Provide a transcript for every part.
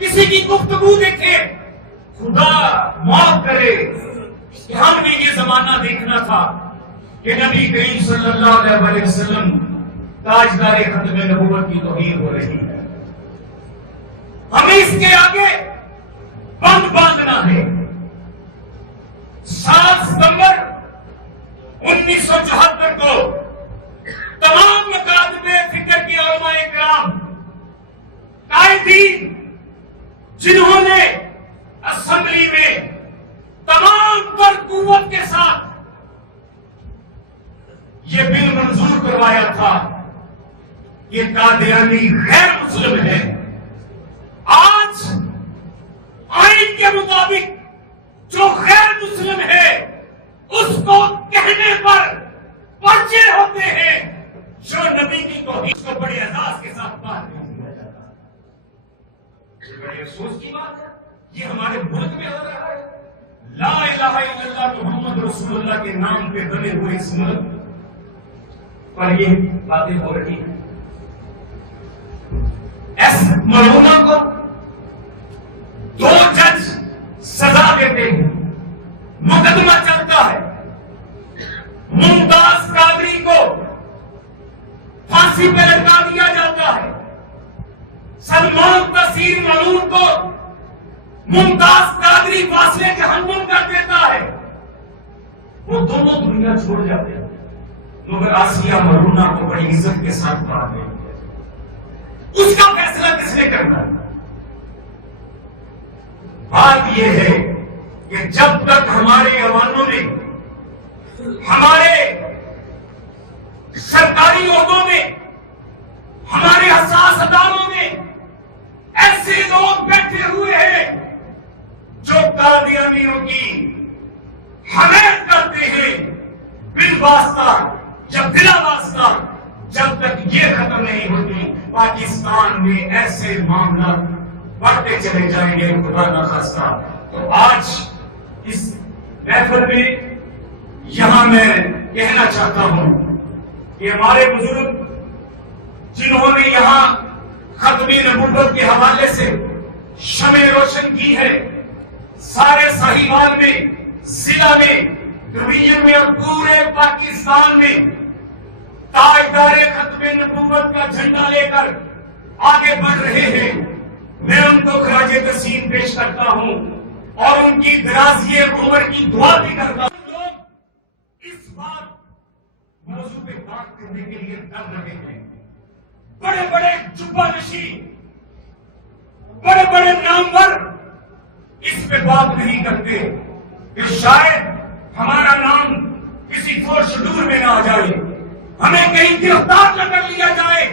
کسی کی گفتگو دیکھیں، خدا معاف کرے کہ ہم نے یہ زمانہ دیکھنا تھا کہ نبی کریم صلی اللہ علیہ وسلم تاجدار ختم نبوت کی توہین ہو رہی ہے. ہمیں اس کے آگے بند باندھنا ہے. 7 ستمبر 1974 کو تمام مکاتب فکر کے علماء کرام، قائدین، جنہوں نے اسمبلی میں تمام پر قوت کے ساتھ یہ بل منظور کروایا تھا، یہ قادیانی غیر مسلم ہے. آج آئین کے مطابق جو غیر مسلم ہے اس کو کہنے پر پرچے ہوتے ہیں، جو نبی کی توہین کو بڑے اعزاز کے ساتھ پار کر دیا جاتا ہے. یہ بڑے افسوس کی بات ہے، یہ ہمارے ملک میں ہو رہا ہے. لا الہ الا اللہ محمد رسول اللہ کے نام پہ بنے ہوئے اس ملک پر یہ باتیں ہو رہی ہیں. ایس ملعونہ کو 2 جج سزا دیتے ہیں، مقدمہ چلتا ہے. ممتاز قادری کو پھانسی پہ لٹکا دیا جاتا ہے. سلمان تحسین ملعون کو ممتاز قادری فاصلے جہنم کر دیتا ہے. وہ دونوں دنیا چھوڑ جاتے ہیں، مگر آسیہ ملعونہ کو بڑی عزت کے ساتھ مار دیں گے. اس کا فیصلہ کس نے کرنا ہے؟ بات یہ ہے کہ جب تک ہمارے عواموں نے، ہمارے سرکاری عہدوں میں، ہمارے حساس اداروں میں ایسے لوگ بیٹھے ہوئے ہیں جو قادیانیوں کی حمایت کرتے ہیں، بالواسطہ یا بلا واسطہ، جب تک یہ ختم نہیں ہوتی پاکستان میں ایسے معاملات بڑھتے چلے جائیں گے خدا نخواستہ. تو آج اس محفل میں یہاں میں کہنا چاہتا ہوں کہ ہمارے بزرگ جنہوں نے یہاں ختم نبوت کے حوالے سے شمع روشن کی ہے، سارے ساہیوال میں، ضلع میں، ڈویژن میں اور پورے پاکستان میں تاجدار ختم نبوت کا جھنڈا لے کر آگے بڑھ رہے ہیں، میں ان کو خراج تحسین پیش کرتا ہوں اور ان کی درازی عمر کی دعا بھی کرتا ہوں. لوگ اس بات موضوع پہ بات کرنے کے لیے دم لگے ہیں. بڑے بڑے جبہ نشین، بڑے بڑے نامور اس پہ بات نہیں کرتے کہ شاید ہمارا نام کسی فورس شیڈول میں نہ آ جائے، ہمیں کہیں گرفتار نہ کر لیا جائے.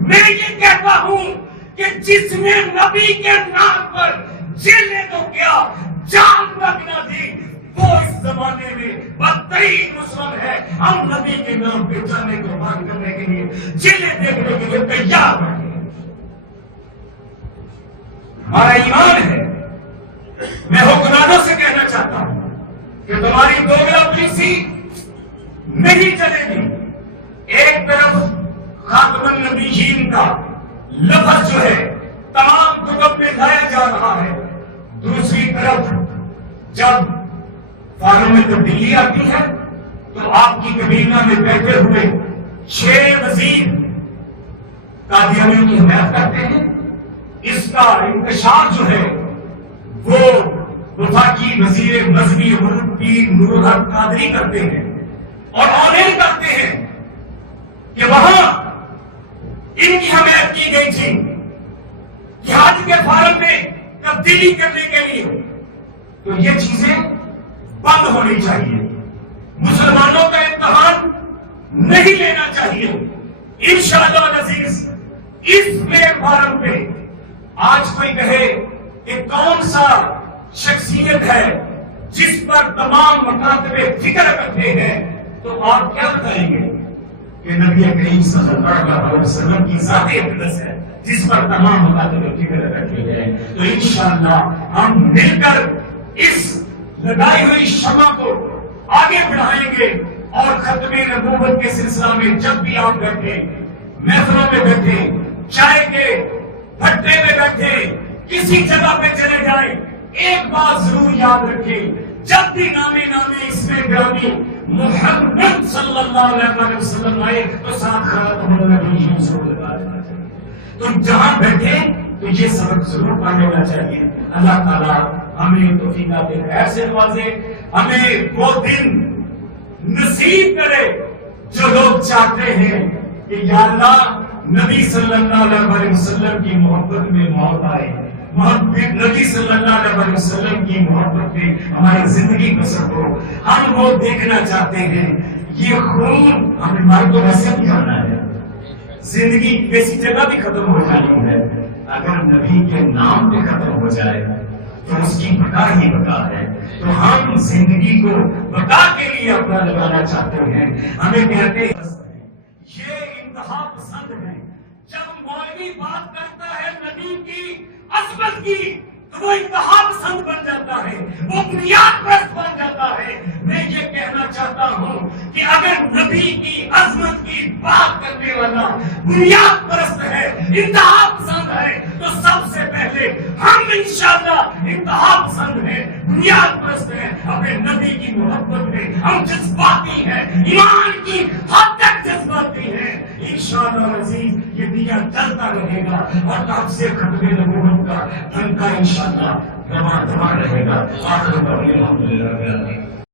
میں یہ کہتا ہوں کہ جس نے نبی کے نام پر جیلیں تو کیا جان تک نہ دی، وہ اس زمانے میں بدترین مسلم ہے. ہم نبی کے نام پہ جانے قربان کرنے کے لیے، جیلیں دیکھنے کے لیے تیار ہیں. ہمارا ایمان ہے. میں حکمرانوں سے کہنا چاہتا ہوں کہ تمہاری دوگلا پالیسی نہیں چلے گی. ایک طرف خاتم النبیین کا لفظ جو ہے تمام کتب میں لایا جا رہا ہے، دوسری طرف جب فارم میں تبدیلی آتی ہے تو آپ کی کابینہ میں بیٹھے ہوئے 6 وزیر قادیانیوں کی حمایت کرتے ہیں. اس کا انتشار جو ہے وہ وفاقی وزیر مذہبی امور الدین نور الحق قادری کرتے ہیں اور اعلان کرتے ہیں کہ وہاں ان کی حمایت کی گئی تھی جہاد کے فارم میں تبدیلی کرنے کے لیے. تو یہ چیزیں بند ہونی چاہیے. مسلمانوں کا امتحان نہیں لینا چاہیے. انشاءاللہ العزیز اس پلیٹ فارم پہ آج کوئی کہے کہ کون سا شخصیت ہے جس پر تمام مکاتب فکر کرتے ہیں، تو آپ کیا بتائیں گے کہ نبی کریم صلی اللہ علیہ وسلم کی ذات اقدس ہے جس پر تمام مکاتب فکر رکھی ہے. تو انشاءاللہ ہم مل کر اس لگائی ہوئی شمع کو آگے بڑھائیں گے اور ختم نبوت کے سلسلہ میں جب بھی آپ بیٹھے، محفلوں میں بیٹھے، چائے کے بھٹے میں بیٹھے، کسی جگہ پہ چلے جائیں ایک بات ضرور یاد رکھیں، جب بھی نامے اس میں گرامی محمد صلی اللہ علیہ وسلم آئے تو ساتھ خاتم النبیین ضرور لگا دینا چاہیے۔ تو جہاں بیٹھے تو یہ سبق ضرور پڑھ لینا چاہیے۔ اللہ تعالیٰ ہمیں توفیق دے، ایسے نوازے، ہمیں وہ دن نصیب کرے جو لوگ چاہتے ہیں کہ یا اللہ نبی صلی اللہ علیہ وسلم کی محبت میں موت آئے، نبی صلی اللہ علیہ وسلم کی محبت میں ہماری زندگی بسر ہو۔ ہم وہ دیکھنا چاہتے ہیں، یہ خون ہمیں تو ویسے بھی جانا ہے، زندگی کسی جگہ بھی ختم ہو جانی ہے، اگر نبی کے نام پہ ختم ہو جائے تو اس کی بقا ہی بقا ہے۔ تو ہم زندگی کو بقا کے لیے اپنا لگانا چاہتے ہیں۔ ہمیں کہتے ہیں یہ انتہا پسند ہے، جب مولوی بات کرتا ہے نبی کی عظمت کی تو وہ انتہا پسند بن جاتا ہے، وہ بنیاد پرست بن جاتا ہے۔ میں یہ کہنا چاہتا ہوں کہ اگر نبی کی عظمت کی بات کرنے والا بنیاد پرست ہے، انتہا پسند ہے، تو سب سے پہلے ہم انشاءاللہ انتہا پسند ہیں، بنیاد پرست ہیں، اپنے نبی کی محبت میں ہم جذباتی ہیں، ایمان کی حد تک جذباتی ہیں۔ انشاءاللہ عزیز یہ دیا جلتا رہے گا اور تب سے ختم نبوت کا ڈنکا انشاءاللہ دبا رہے گا۔ آخر الحمدللہ رب العالمین۔